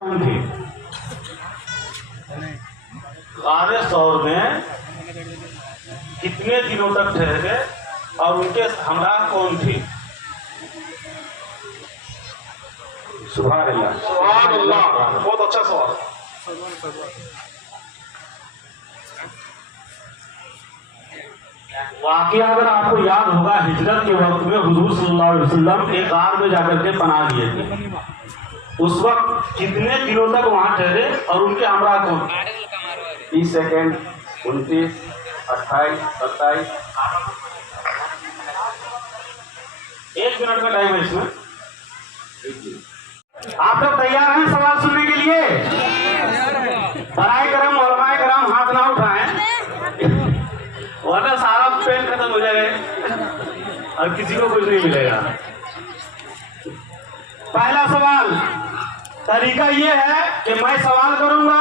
थे गारे सौर में कितने दिनों तक ठहरे और उनके हमराह कौन थे? सुभान अल्लाह, सुभान अल्लाह, बहुत अच्छा सवाल। वाकया अगर आपको याद होगा, हिजरत के वक्त में हुजूर सल्लल्लाहु अलैहि वसल्लम एक गार में जाकर के पनाह लिए थे। उस वक्त कितने दिनों तक वहां ठहरे और उनके हमराह कौन? 30 सेकेंड, 29, 28, 27, 1 मिनट का टाइम है इसमें। आप लोग तैयार हैं सवाल सुनने के लिए? बराए करम उलमाए करम हाथ ना उठाएं, वरना सारा पेन खत्म हो जाएगा और किसी को कुछ नहीं मिलेगा। पहला सवाल, तरीका ये है कि मैं सवाल करूंगा,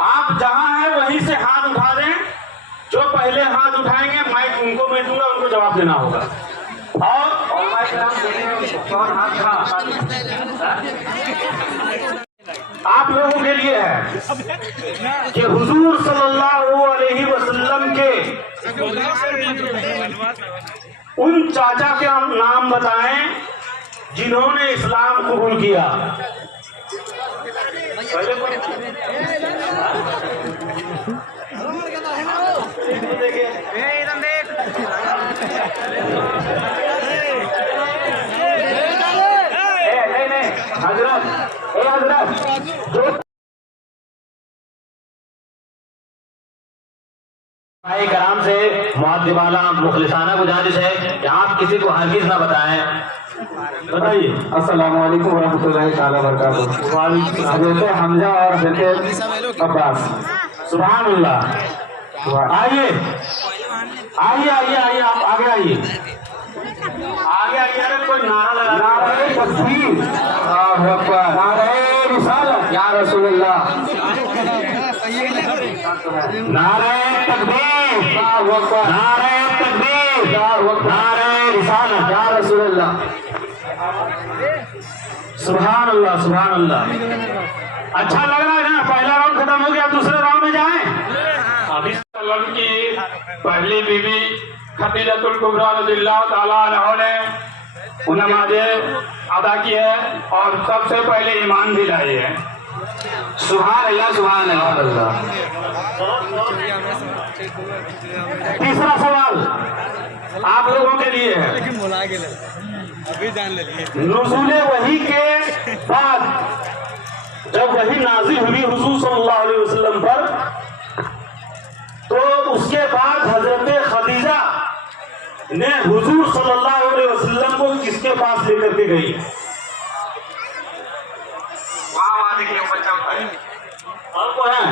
आप जहां हैं वहीं से हाथ उठा दें। जो पहले हाथ उठाएंगे माइक उनको मैं दूंगा, उनको जवाब देना होगा। और माइक आप लोगों के लिए है कि हुजूर सल्लल्लाहु अलैहि वसल्लम के उन चाचा के नाम बताएं जिन्होंने इस्लाम कबूल किया। भाई कराम से मुअद्दिबाना मुखलिसाना गुजारिश है कि आप किसी को हरगिज़ ना बताएं। बताइए। अस्सलामु अलैकुम वरहमतुल्लाहि ताला बरकातुहू। हज़रत हमजा और हज़रत अब्बास। सुभान अल्लाह। आइए आइए आइए आइए, आप आगे आइए, आगे आइए। अरे कोई नारा लगा, नारे तकबीर, नारे रिसालत या रसूलुल्लाह, नारे तकबीर, नारे तकबीर, नारे रिसालत या रसूलुल्लाह। सुभान अल्लाह, सुभान अल्लाह। अच्छा लग रहा है ना? पहला राउंड खत्म हो गया, दूसरे राउंड में जाएं। अभी की पहली बीवी खदीजतुल कुबरा रज़ियल्लाहु ताला अन्हा ने नमाज़े अदा की है और सबसे पहले ईमान भी लाई है। सुभान अल्लाह, सुभान अल्लाह। तीसरा सवाल आप लोगों के लिए है। नुज़ूले वही के बाद जब वही नाज़िल हुई हुज़ूर सल्लल्लाहु अलैहि वसल्लम पर, तो उसके बाद हजरत खदीजा ने हुजूर सल्लल्लाहु अलैहि वसल्लम को किसके पास लेकर के गई? और को है?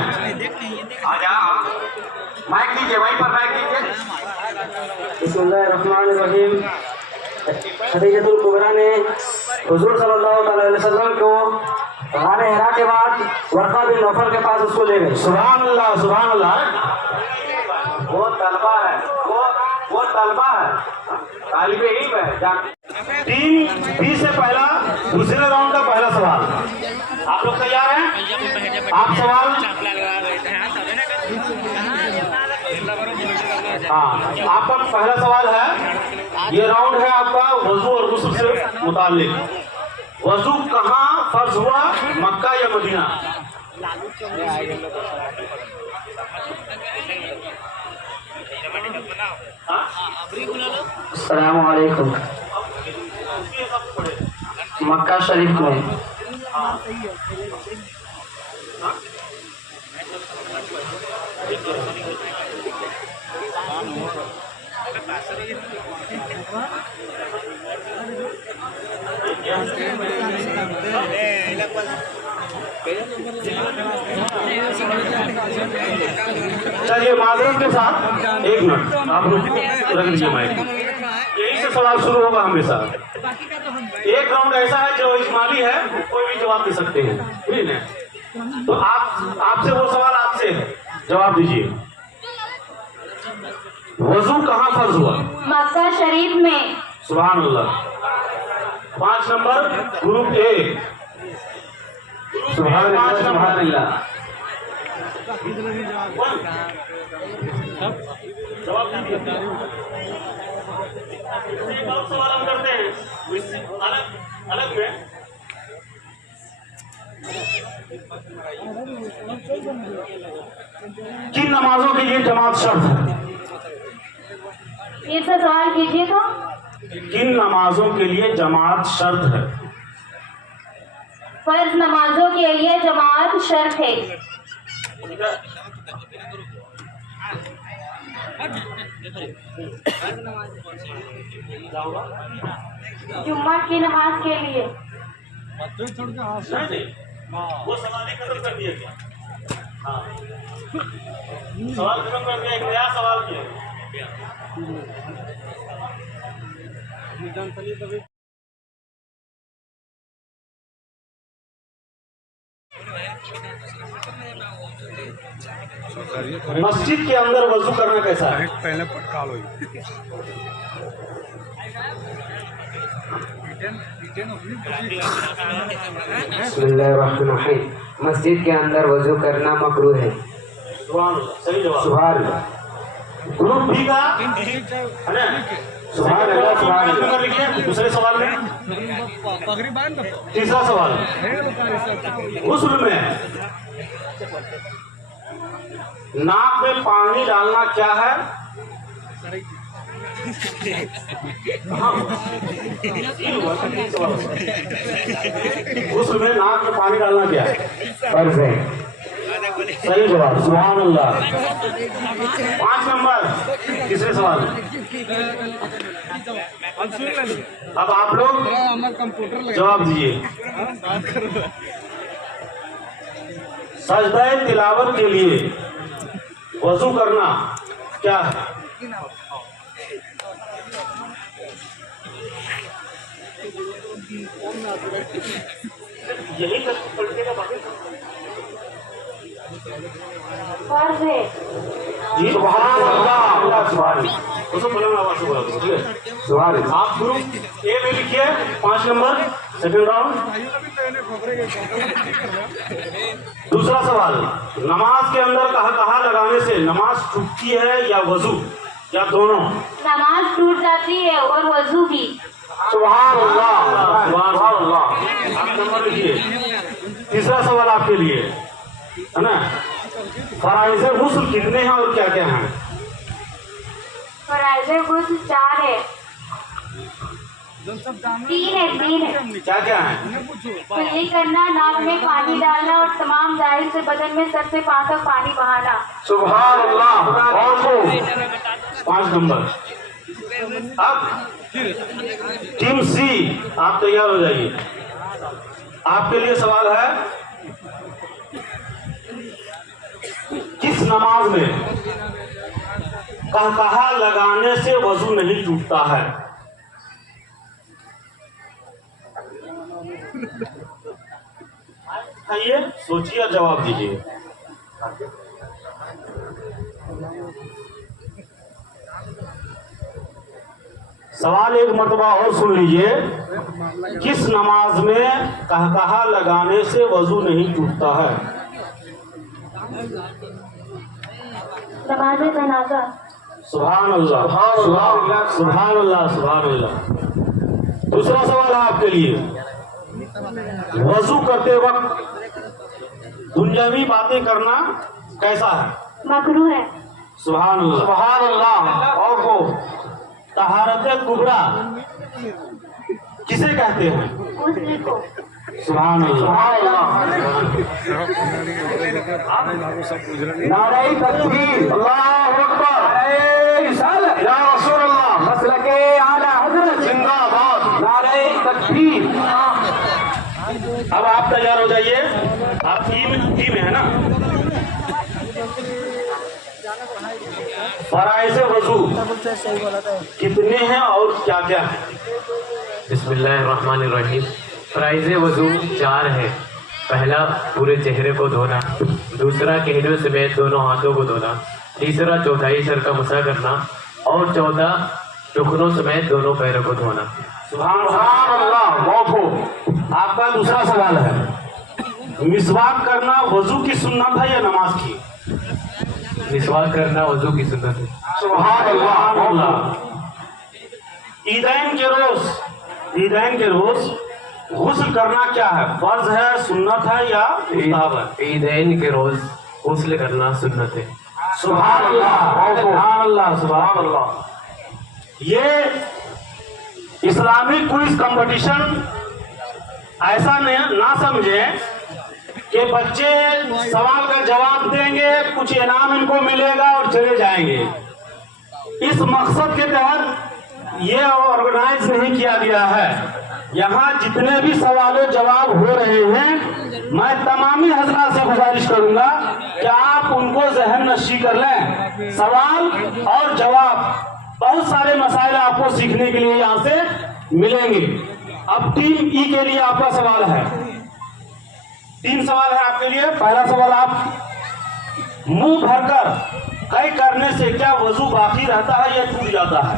आजा, माइक लीजिए, वहीं पर माइक लीजिए। बिस्मिल्लाहिर्रहमानिर्रहीम। खदीजतुल कुबरा ने हुजूर सल्लल्लाहु अलैहि वसल्लम को गारे हिरा के बाद वर्का बिन नौफल के पास उसको ले गए। सुभान अल्लाह, सुभान अल्लाह। वो तलबा है, वो तलबा है, तालिबे इल्म है। टीम बी से पहला दूसरे राउंड का पहला सवाल, आप लोग तैयार हैं? आप सवाल, हाँ, आपका पहला सवाल है। ये राउंड है आपका वजू और गुस्ल से मुताल्लिक। वजू कहाँ फर्ज हुआ, मक्का या मदीना? अस्सलामु अलैकुम। मक्का शरीफ में। चलिए माजरत के साथ 1 मिनट आप रख लीजिए माइक। यही से सवाल शुरू होगा हमेशा। एक राउंड ऐसा है जो इस्माली है, कोई भी जवाब दे सकते हैं, ठीक है? तो आपसे वो सवाल आपसे है, जवाब दीजिए। वजू कहाँ फर्ज हुआ? मक्का शरीफ में। सुभान अल्लाह। 5 नंबर ग्रुप ए। सुभान अल्लाह सुभान अल्लाह। जवाब दीजिए। एक और सवाल हम करते हैं अलग अलग में। किन नमाजों के लिए जमात शर्त है? ये सब सवाल कीजिए तो। किन नमाजों के लिए जमात शर्त है? फर्ज नमाजों के लिए जमात शर्त है। जुम्मा की नमाज के लिए। वो सवाल ही खत्म कर दिया क्या? हाँ, सवाल खत्म कर दिया, एक नया सवाल किया। मस्जिद के अंदर वजू करना कैसा है? पहले पटका लो। बिस्मिल्लाहिर्रहमानिर्रहीम। मस्जिद के अंदर वजू करना मकरूह है। सही जवाब। सुभान अल्लाह। ग्रुप भी का है ना? सुभान अल्लाह सुभान अल्लाह। लिखिए दूसरे सवाल में। तीसरा सवाल, गुस्ल में नाक में पानी डालना क्या है? गुस्ल में नाक में पानी डालना क्या है? फर्ज है। सही जवाब। सुभान अल्लाह। 5 नंबर तीसरे सवाल। अब आप लोग जवाब दीजिए। सजदा तिलावत के लिए वजू करना क्या है? यही पलटेगा बाकी फर्ज है। जी। सुभान अल्लाह सुभान अल्लाह। उसको बुलंद आवाज से बोला करो, ठीक है? सुभान अल्लाह। आप ग्रुप ए में लिखिए 5 नंबर सेकंड राउंड। दूसरा सवाल, नमाज के अंदर कहाँ लगाने से नमाज टूटती है या वजू या दोनों? नमाज टूट जाती है और वजू भी। सुभान अल्लाह सुभान अल्लाह। आप नंबर लिखिए। तीसरा सवाल आपके लिए है ना, फराइज़े गुस्ल कितने हैं और क्या क्या हैं? फराइज़े गुस्ल 4 है। 3 है। क्या क्या है? कुल्ली करना, नाक में पानी डालना और तमाम जाहिर से बदन में सर से पांव तक पानी बहाना। सुभान अल्लाह। और 5 नंबर। अब टीम सी आप तैयार हो जाइए। आपके लिए सवाल है, किस नमाज में कहकहा लगाने से वजू नहीं टूटता है? आइए सोचिए और जवाब दीजिए। सवाल एक मर्तबा और सुन लीजिए। किस नमाज में कहकहा लगाने से वजू नहीं टूटता है? नमाज जनाजा। सुभान अल्लाह सुभान अल्लाह सुभान अल्लाह। दूसरा सवाल है आपके लिए, वजू करते वक्त दुनियावी बातें करना कैसा है? मकरूह है। सुभान अल्लाह सुभान अल्लाह। और को तहारत कुबरा किसे कहते हैं? गुस्ल को। सुभान अल्लाह। नारे तकबीर, अल्लाहु अकबर, या रसूल अल्लाह, मसलके आला हज़रत जिंदाबाद, नारे तकबीर। अब आप तैयार हो जाइए। आप टीम है ना? फराइज़े वजू कितने हैं और क्या क्या है? बिस्मिल्लाहिर्रहमानिर्रहीम। फराइज़े वज़ू 4 है। पहला, पूरे चेहरे को धोना। दूसरा, कहने समेत दोनों हाथों को धोना। तीसरा, चौथाई सर का मसा करना। और चौथा, टुकड़ों समेत दोनों पैरों को धोना। सुभान अल्लाह। मौत हो। आपका दूसरा सवाल है, मिसवाक करना वजू की सुन्नत है या नमाज की? मिसवाक करना वजू की सुन्नत है। सुभान अल्लाह। ईदैन के रोज गुस्ल करना क्या है? फर्ज है, सुन्नत है या मुस्ताहब है? ईदैन के रोज गुस्ल करना सुन्नत है। सुभान अल्लाह, सुभान अल्लाह, सुभान अल्लाह। ये इस्लामिक क्विज कंपटीशन ऐसा ना समझे कि बच्चे सवाल का जवाब देंगे, कुछ इनाम इनको मिलेगा और चले जाएंगे। इस मकसद के तहत ये ऑर्गेनाइज नहीं किया गया है। यहाँ जितने भी सवालों जवाब हो रहे हैं, मैं तमामी हजरात से गुजारिश करूंगा कि आप उनको जहन नशी कर लें। सवाल और जवाब बहुत सारे मसाइल आपको सीखने के लिए यहाँ से मिलेंगे। अब टीम ई के लिए आपका सवाल है। 3 सवाल है आपके लिए। पहला सवाल, आप मुंह भरकर कई करने से क्या वजू बाकी रहता है या टूट जाता है?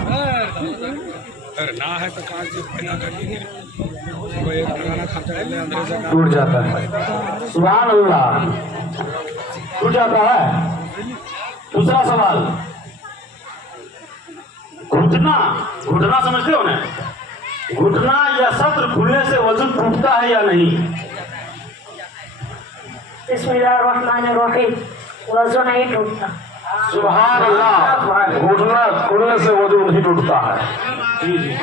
ना है तो कोई खाना खाता है टूट जाता है। सुभान अल्लाह, टूट जाता है। दूसरा सवाल, घुटना समझते हो ना? घुटना या सत्र खुलने से वजू टूटता है या नहीं? बिस्मिल्लाहिर्रहमानिर्रहीम। वजू नहीं टूटता। सुभान अल्लाह, घुटना खुलने से वजू नहीं टूटता है। जी।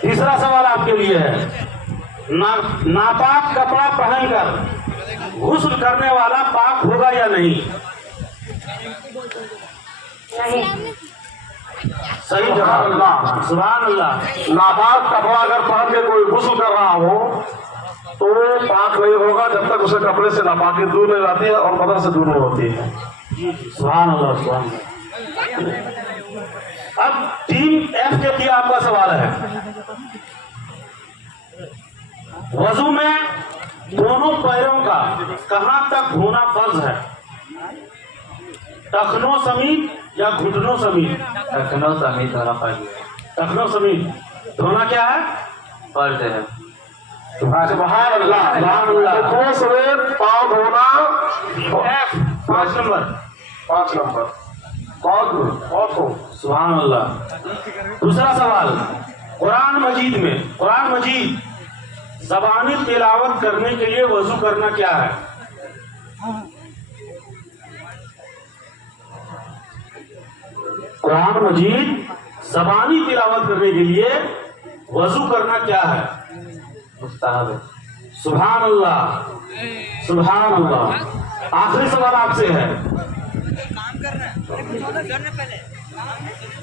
तीसरा सवाल आपके लिए है, नापाक कपड़ा पहनकर गुस्ल करने वाला पाक होगा या नहीं? नहीं। सही जवाब। अल्लाह, सुभान अल्लाह। नापाक कपड़ा अगर पहन के कोई गुस्ल कर रहा हो तो वो पाक नहीं होगा जब तक उसे कपड़े से नापाकी दूर नहीं रहती है और बदन से दूर नहीं होती है। सुभान अल्लाह, सुभान अल्लाह। अब टीम एफ के लिए आपका सवाल है, वजू में दोनों पैरों का कहां तक धोना फर्ज है? टखनों समीत या घुटनों समीत? टखनों समीत होना फर्ज है। टखनों समीत धोना क्या है? फर्ज है। सुभान अल्लाह, सुभान अल्लाह। टखनों समेत पाँव धोना। 5 नंबर सुभान अल्लाह। दूसरा सवाल, कुरान मजीद ज़बानी तिलावत करने के लिए वजू करना क्या है? कुरान मजीद ज़बानी तिलावत करने के लिए वजू करना क्या है? मुस्ताहब है। सुभान अल्लाह, सुभान अल्लाह। आखिरी सवाल आपसे है,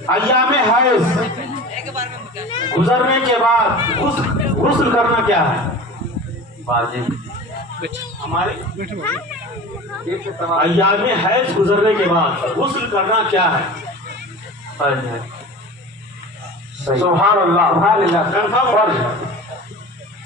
अय्याम हैज गुजरने के बाद गुस्ल करना क्या है? वाजिब। हमारे अय्याम हैज गुजरने के बाद गुस्ल करना क्या है? फर्ज है। सुभान अल्लाह, कंफर्म फर्ज है।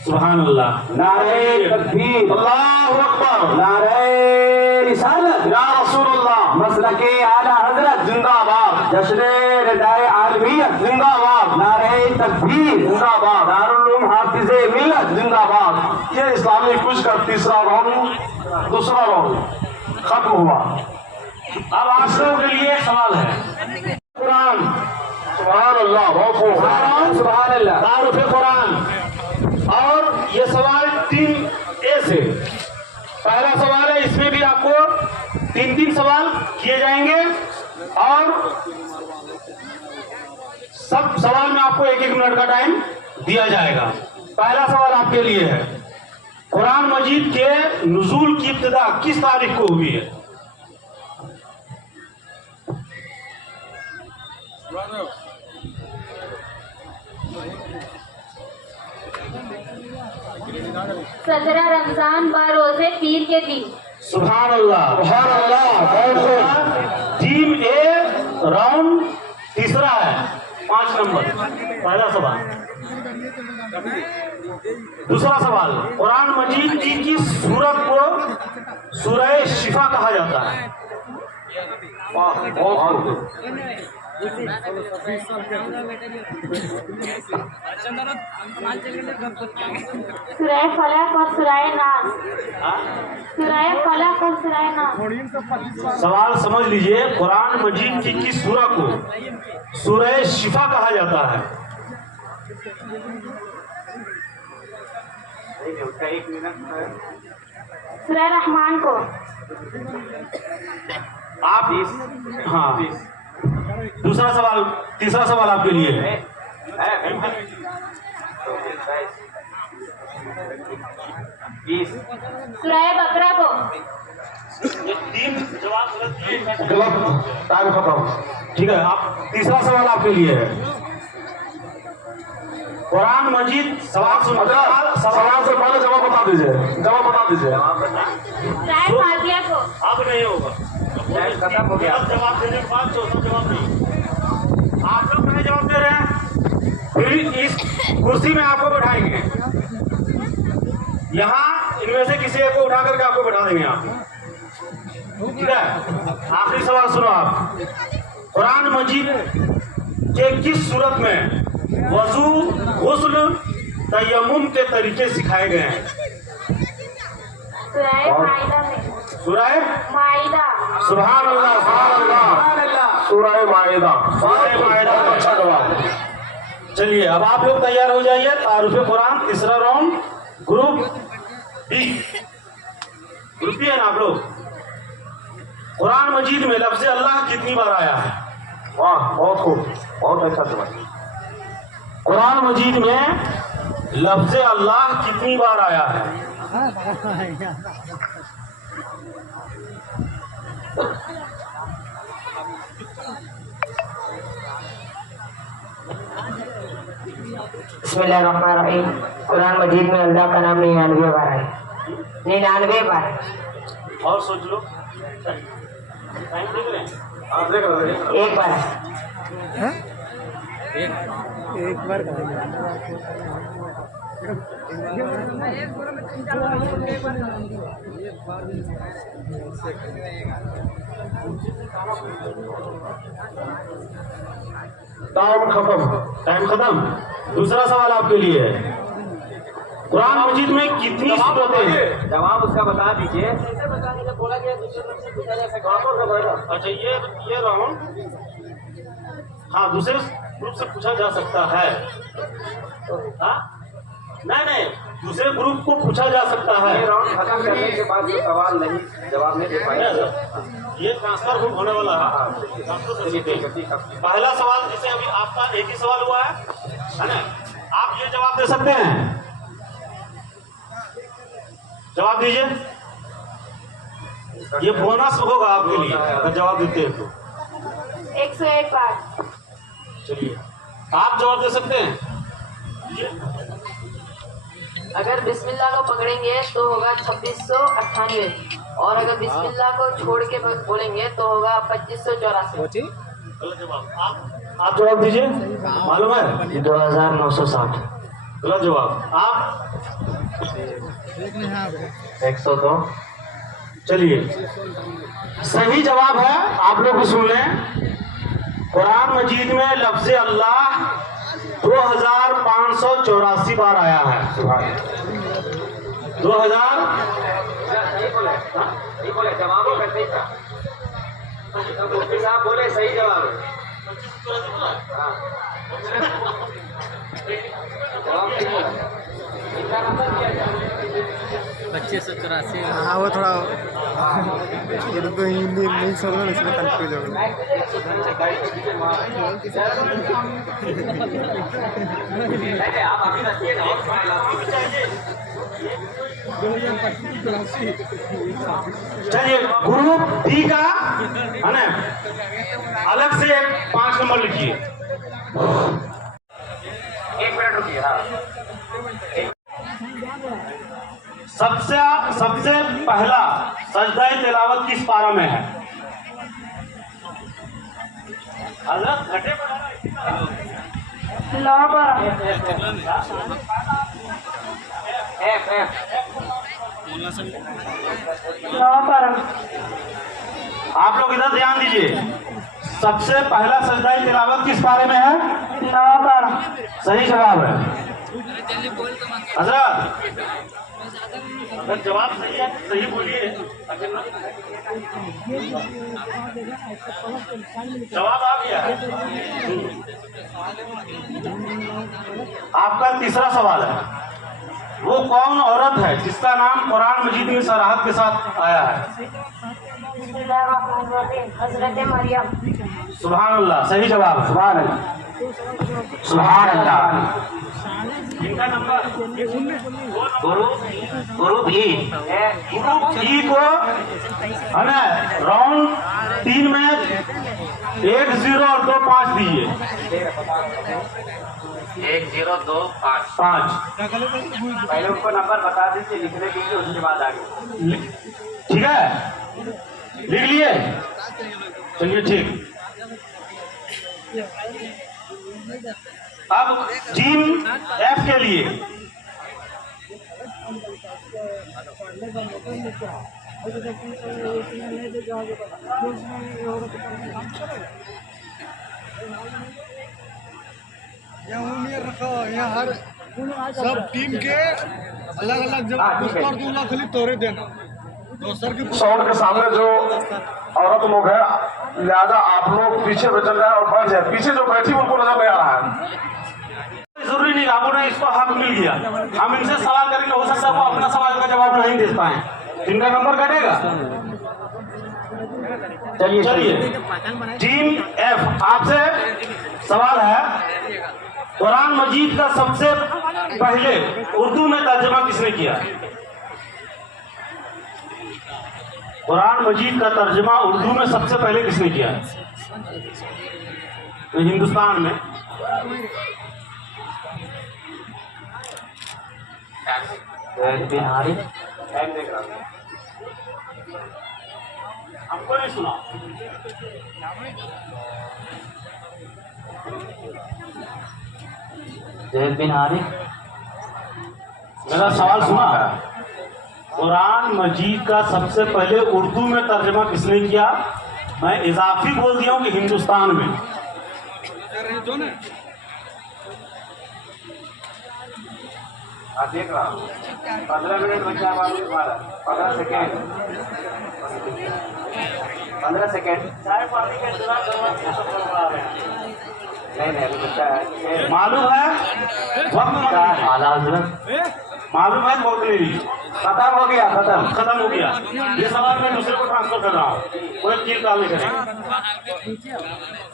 सुभान अल्लाह। नारे तकबीर, अल्लाहु अकबर, नारे रिसालत, या रसूलुल्लाह, मसलके आला हजरत जिंदाबाद, जश्न रिदाए आलमियत जिंदाबाद, नारे तकबीर जिंदाबाद, दारुल उलूम हाफिजे मिल्लत जिंदाबाद। ये इस्लामी कुछ का तीसरा राउंड, दूसरा राउंड खत्म हुआ। अब आप लोगों के लिए एक सवाल है, कुरान। सुभान अल्लाह, सुभान अल्लाह, तारुफ कुरान। और ये सवाल टीम ए से, पहला सवाल है, इसमें भी आपको 3 सवाल किए जाएंगे और सब सवाल में आपको 1-1 मिनट का टाइम दिया जाएगा। पहला सवाल आपके लिए है, कुरान मजीद के नुज़ूल की इब्तिदा किस तारीख को हुई है? सत्रह रमजान रोजे पीर के दिन। सुभान अल्लाह, सुभान अल्लाह। टीम ए राउंड तीसरा है, 5 नंबर। पहला सवाल। दूसरा सवाल, कुरान मजीद की किस सूरत को सूरह शिफा कहा जाता है? सूरह फलक और सूरह नास। सूरह फलक और सूरह नास। सवाल समझ लीजिए, कुरान मजीद की किस सूरह को सूरह शिफा कहा जाता है? सूरह रहमान को। आप हाँ, दूसरा सवाल, तीसरा सवाल आपके लिए है। सूरह बकरा को। गलत, टाइम खत्म। ठीक है, आप तीसरा सवाल आपके लिए है। कुरान मजीद सवाल से पहले जवाब बता दीजिए, जवाब बता दीजिए। सूरह फातिहा को। अब नहीं होगा, खत्म हो गया। जवाब देने के बाद चौथा जवाब नहीं। आप लोग नहीं जवाब दे रहे हैं, फिर इस कुर्सी में आपको बैठाएंगे। यहाँ इनमें से किसी एक को उठा करके आपको बैठा देंगे आप। ठीक है, आखिरी सवाल सुनो आप। कुरान मजीद के किस सूरत में वजू, गुस्ल, तयम्मुम के तरीके सिखाए गए हैं? सूरह माइदा में। सूरह माइदा। सुभान अल्लाह, सुभान अल्लाह। सूरह माइदा, सूरह माइदा। अच्छा जवाब। चलिए, अब आप लोग तैयार हो जाइए। तारुफ कुरान तीसरा round, group B. Group B है ना आप लोग? कुरान मजीद में लफ्ज़ अल्लाह कितनी बार आया है? वाह, बहुत खूब, बहुत अच्छा जवाब। कुरान मजीद में लफ्ज़ अल्लाह कितनी बार आया है? बिस्मिल्लाहिर्रहमानिर्रहीम। कुरान मजीद में अल्लाह का नाम 99 बार है। 99 बार। और सोच लो। टाइम देख रहे हैं? आप देख रहे हैं? एक बार। एक बार टाइम खत्म, टाइम खत्म। दूसरा सवाल आपके लिए है। कुरान मजीद में कितनी सूरतें हैं? जवाब उसका बता दीजिए। अच्छा, ये राउंड हाँ दूसरे ग्रुप से पूछा जा सकता है। हाँ? नहीं, दूसरे ग्रुप को पूछा जा सकता है। ये राउंड खत्म करने के बाद जो सवाल नहीं जवाब नहीं दे पाएंगे, ये ट्रांसफर ग्रुप होने वाला है। पहला सवाल, जैसे अभी आपका एक ही सवाल हुआ है ना? आप ये जवाब दे सकते हैं? जवाब दीजिए। ये बोनस होगा आपके लिए अगर जवाब देते हैं तो। 101 बार। चलिए, आप जवाब दे सकते हैं? अगर बिस्मिल्लाह को पकड़ेंगे तो होगा 2698 और अगर बिस्मिल्लाह को छोड़ के बोलेंगे तो होगा 2584। गलत जवाब। आप जवाब दीजिए। मालूम है? 2960। गलत जवाब। आप 102। चलिए, सही जवाब है, आप लोग भी सुन लें। कुरान मजीद में लफ्ज़ अल्लाह 2584 बार आया है। 2000 नहीं बोले जवाब होगा सही था। मुफ्ती साहब बोले सही जवाब है। जवाब नहीं बोला। 2584। हाँ वो थोड़ा ये लोग तो हिंदी नहीं समझ रहे इसलिए कंफ्यूज हो गए। आप अभी रखिए ना। चलिए, ग्रुप डी का है ना, अलग से 5 नंबर लिखिए। 1 मिनट रुकिए। हाँ, सबसे पहला सजदा तिलावत किस पारा में है? हजरत घटे लौ पर। लौ पर। आप लोग इधर ध्यान दीजिए। सबसे पहला सजदा तिलावत किस पारे में है? नवा। सही जवाब है। हजरत जवाब सही है, सही बोलिए। जवाब आ गया है। आपका तीसरा सवाल है, वो कौन औरत है जिसका नाम कुरान मजीद में सराहत के साथ आया है? हजरत मरियम। सुभान अल्लाह, सही जवाब। सुभान अल्लाह, सुभान अल्लाह। इनका नंबर गुरु भी को हमें राउंड 3 में 1 0 और 2 5 दिए। 1 0 2 5। पहले उनको नंबर बता दीजिए, लिखने दीजिए, उसके बाद आगे। ठीक है, लिख लिए? चलिए ठीक। अब टीम एफ के लिए यहाँ हर सब टीम के अलग अलग जगह दूल्हा खाली तोड़े देना दोसर के साउंड के सामने जो औरत लोग है, लिहाजा आप लोग पीछे में चल जाए और बढ़ जाए। पीछे जो बैठी उनको नजर नहीं आ रहा है। जरूरी नहीं, आपको ने इसको हक मिल गया। हम इनसे सवाल करेंगे, हो सकता है वो अपना सवाल का जवाब नहीं दे पाए, इनका नंबर कटेगा। चलिए टीम एफ, आपसे सवाल है, कुरान मजीद का सबसे पहले उर्दू में तर्जमा किसने किया? कुरान मजीद का तर्जमा उर्दू में सबसे पहले किसने किया? हिंदुस्तान में। बिहारी। हमको नहीं सुना। बिहारी। मेरा सवाल सुना? कुरान मजीद का सबसे पहले उर्दू में तर्जमा किसने किया? मैं इजाफी बोल दिया हूँ कि हिंदुस्तान में। देख रहा हूँ 15 मिनट बचा, 15 सेकेंड 15 सेकेंड। नहीं मालूम है मालूम है बोल नहीं, खत्म हो गया, खत्म हो गया। ये सवाल मैं दूसरे को ट्रांसफर कर रहा हूँ, कोई कील काम नहीं करेगा।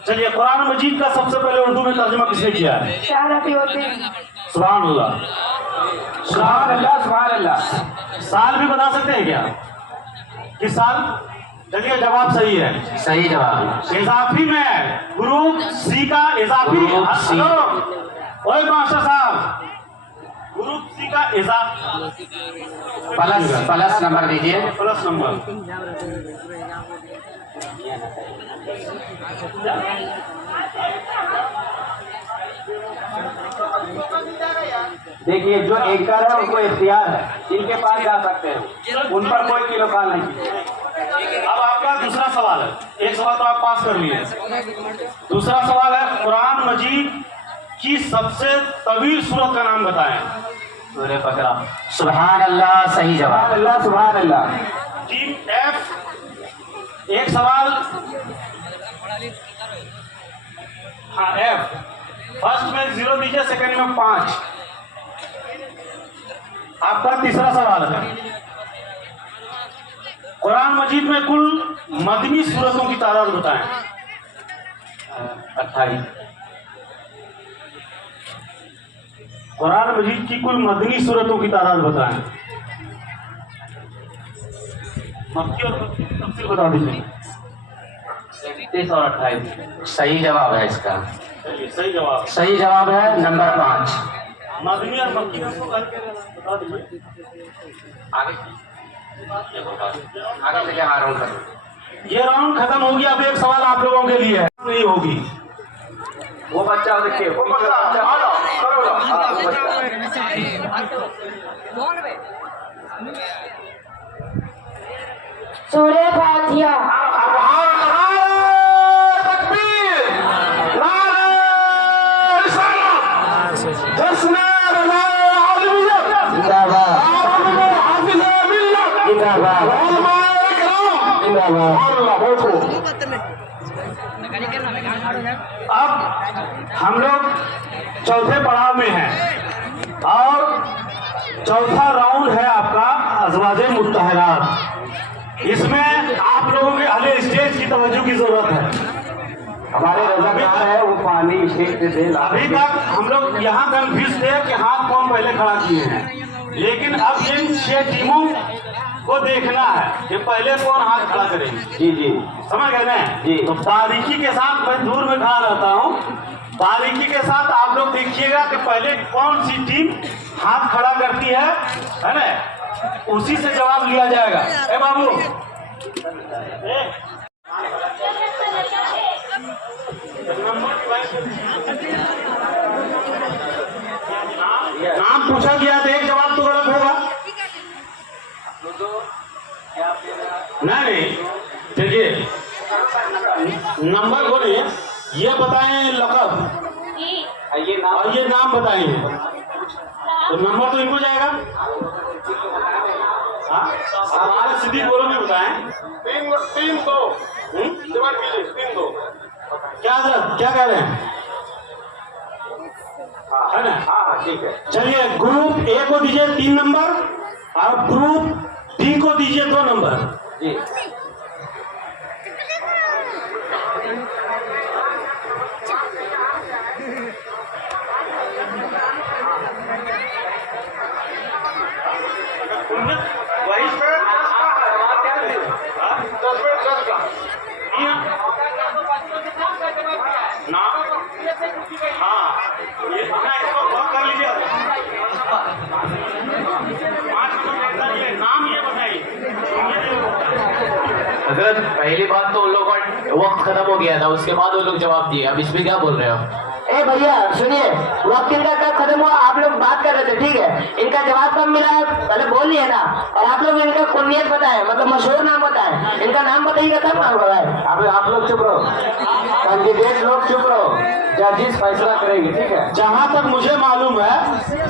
चलिए, कुरान मजीद का सबसे पहले उर्दू में तर्जुमा किसने किया है? सुभान अल्लाह, सुभान अल्लाह, सुभान अल्लाह। साल भी बता सकते हैं क्या? किस साल? चलिए, जवाब सही है, सही जवाब। इजाफी में ग्रुप सी का इजाफी। ओए मास्टर साहब, ग्रुप सी का इजाफी प्लस नंबर दीजिए। Plus number. देखिए, जो एंकर है उनको इख्तियार है, इनके पास जा सकते हैं, उन पर कोई किलोकाल नहीं। अब आपका दूसरा सवाल है, एक सवाल तो आप पास कर लिए, दूसरा सवाल है, कुरान मजीद की सबसे तवील सूरत का नाम बताएं। सूरह बकरा। सुभान अल्लाह, सही जवाब। सुभान अल्लाह, सुभान अल्लाह। टीम एफ, एक सवाल। हाँ, एफ फर्स्ट में 0 दीजिए, सेकंड में 5। आपका तीसरा सवाल है, कुरान मजीद में कुल मदनी सूरतों की तादाद बताएं। 28। कुरान मजीद की कुल मदनी सूरतों की तादाद बताएं। मक्की और तफसीर बता दीजिए। 31 और 28 सही जवाब है इसका। चलिए, सही जवाब। सही जवाब है नंबर 5। मदनी और मक्की उसको करके बता दीजिए। आगे से क्या राउंड कर? ये राउंड खत्म हो गया। अब एक सवाल आप लोगों के लिए है, नहीं होगी। वो बच्चा देखिए, वो बच्चा सूरह फातिहा। बैठो। अब हम लोग चौथे पड़ाव में हैं और चौथा राउंड है आपका अज़वाजे मुत्तहरात। इसमें आप लोगों के अगले स्टेज की तवज्जो की जरूरत है। हमारे रज़ाकार है वो पानी शेख दे दे। अभी तक हम लोग यहाँ कंफ्यूज थे कि हाथ कौन पहले खड़ा किए हैं, लेकिन अब इन 6 टीमों को देखना है कि पहले कौन हाथ खड़ा करेगी। जी जी समझ गए ना जी। तो बारीकी के साथ, मैं दूर में खड़ा रहता हूँ, बारीकी के साथ आप लोग देखिएगा कि पहले कौन सी टीम हाथ खड़ा करती है ना, उसी से जवाब लिया जाएगा। ए बाबू, नाम पूछा गया तो एक जवाब तो गलत होगा। नहीं, देखिए नंबर बोलिए, ये बताएं लकब और ये नाम बताएंगे तो नंबर तो इनको जाएगा। हाँ, हमारे सीधी बोलो भी बताएं। 3 2 डिवाइड कीजिए 3 2। क्या क्या कह रहे हैं, है ना? हाँ ठीक है। चलिए, ग्रुप ए को दीजिए 3 नंबर और ग्रुप डी को दीजिए 2 नंबर। जी वही 10 का नाम, हाँ ये कर लीजिए। 5 नंबर नाम ये बताइए। अगर पहली बात तो उन लोगों का वक्त खत्म हो गया था, उसके बाद वो लोग जवाब दिए। अब इसमें क्या बोल रहे हो? ए भैया सुनिए, वक्त इनका कब खत्म हुआ? आप लोग बात कर रहे थे, ठीक है? इनका जवाब कब मिला है पहले बोल लिए ना। और आप लोग इनका कुनियत बताएं, मतलब मशहूर नाम बताएं, इनका नाम बताइएगा तब ना होगा। अभी आप लोग चुप रहो, कैंडिडेट लोग चुप रहो, जजिस फैसला करेंगे, ठीक है? जहाँ तक मुझे मालूम है,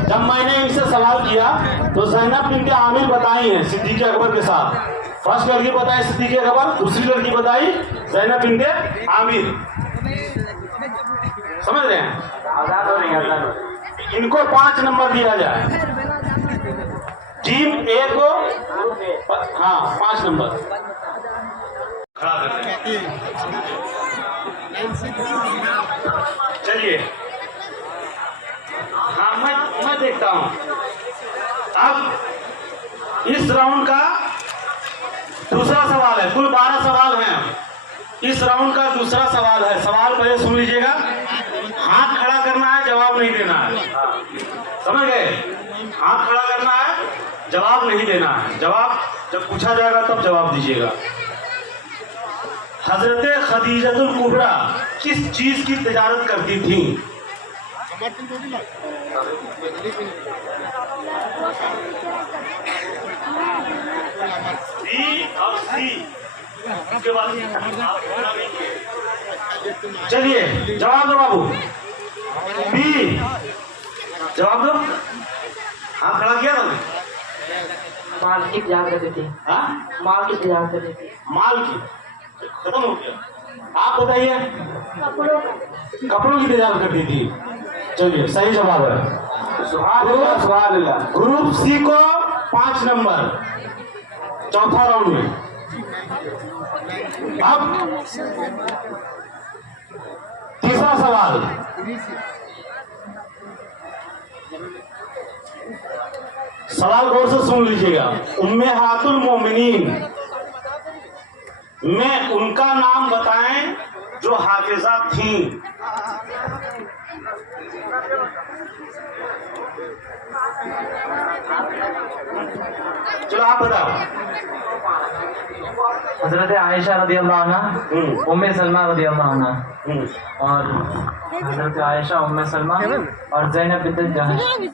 जब मैंने इनसे सवाल किया तो ज़ैनब बिन्ते आमिर बताई है सिद्दीक़ अकबर के साथ। फर्स्ट लड़की बताई सिद्दीक़ अकबर, दूसरी लड़की बताई ज़ैनब बिन्ते आमिर। समझ रहे हैं? आजाद हो रही है। इनको 5 नंबर दिया जाए, टीम ए को, हाँ 5 नंबर खड़ा करते हैं। चलिए, हाँ मैं देखता हूं। अब इस राउंड का दूसरा सवाल है, कुल 12 सवाल हैं। इस राउंड का दूसरा सवाल है, सवाल पहले सुन लीजिएगा। हाथ खड़ा करना है, जवाब नहीं देना है। समझ गए? हाथ खड़ा करना है, जवाब नहीं देना है। जवाब जब पूछा जाएगा तब जवाब दीजिएगा। हजरत खदीजतुल कुबरा किस चीज की तिजारत करती थी? बी और सी, उसके बाद चलिए जवाब दो बाबू। बी जवाब दो। हाँ खड़ा किया था माल की तिजारत करती थी। हाँ? माल की तिजारत करती थी। माल की खत्म हो गया। आप बताइए। कपड़ों की तिजारत करती थी। चलिए सही जवाब है। ग्रुप सी को 5 नंबर चौथा राउंड में। अब तीसरा सवाल, सवाल गौर से सुन लीजिएगा। उम्मेहातुल मोमिनीन में उनका नाम बताएं जो हाफिजा थीं। चलो आप बताओ। हजरत आयशा रदियल्लाहु अन्हा, उम्मे सलमा रदियल्लाहु अन्हा, और हजरत आयशा, उम्मे सलमा और ज़ैनब बिन्त जहश।